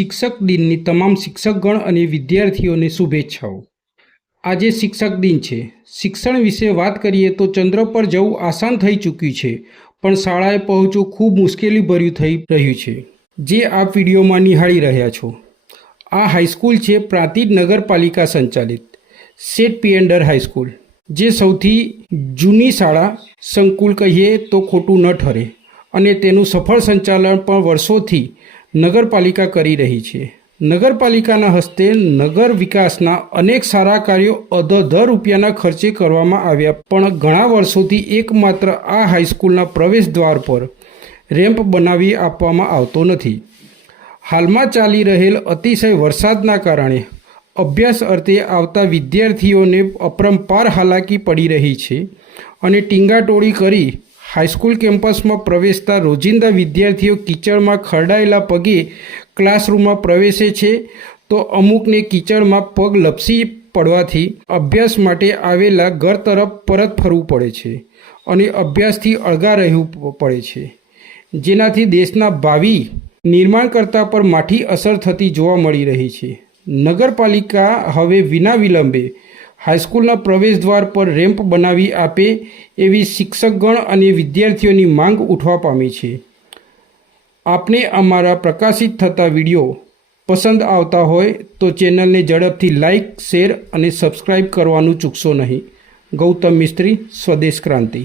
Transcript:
શિક્ષક દિનની તમામ શિક્ષકગણ અને વિદ્યાર્થીઓને શુભેચ્છાઓ। આજે શિક્ષક દિન છે। શિક્ષણ વિશે વાત કરીએ તો ચંદ્ર પર જવું આસાન થઈ ચૂક્યું છે, પણ શાળાએ પહોંચવું ખૂબ મુશ્કેલીભર્યું થઈ રહ્યું છે, જે આપ વિડીયોમાં નિહાળી રહ્યા છો। આ હાઈસ્કૂલ છે પ્રાંતિજ નગરપાલિકા સંચાલિત સેટ પિયન્ડર હાઈસ્કૂલ, જે સૌથી જૂની શાળા સંકુલ કહીએ તો ખોટું ન ઠરે અને તેનું સફળ સંચાલન પણ વર્ષોથી નગરપાલિકા કરી રહી છે। નગરપાલિકાના હસ્તે નગર વિકાસના અનેક સારા કાર્યો અધધ રૂપિયાના ખર્ચે કરવામાં આવ્યા, પણ ઘણા વર્ષોથી એકમાત્ર આ હાઈસ્કૂલના પ્રવેશ દ્વાર પર રેમ્પ બનાવી આપવામાં આવતો નથી। હાલમાં ચાલી રહેલ અતિશય વરસાદના કારણે અભ્યાસ અર્થે આવતા વિદ્યાર્થીઓને અપરંપાર હાલાકી પડી રહી છે અને ટીંગાટોળી કરી હાઈસ્કૂલ કેમ્પસમાં પ્રવેશતા રોજિંદા વિદ્યાર્થીઓ કીચડમાં ખરડાયેલા પગે ક્લાસરૂમમાં પ્રવેશે છે, તો અમુકને કીચડમાં પગ લપસી પડવાથી અભ્યાસ માટે આવેલા ઘર તરફ પરત ફરવું પડે છે અને અભ્યાસથી અળગા રહેવું પડે છે, જેનાથી દેશના ભાવિ નિર્માણકર્તા પર માઠી અસર થતી જોવા મળી રહી છે। નગરપાલિકા હવે વિના વિલંબે હાઈસ્કૂલના પ્રવેશદ્વાર પર રેમ્પ બનાવી આપે એવી શિક્ષકગણ અને વિદ્યાર્થીઓની માંગ ઉઠવા પામી છે। આપને અમારા પ્રકાશિત થતા વિડીયો પસંદ આવતા હોય તો ચેનલને ઝડપથી લાઇક, શેર અને સબસ્ક્રાઈબ કરવાનું ચૂકશો નહીં। ગૌતમ મિસ્ત્રી, સ્વદેશ ક્રાંતિ।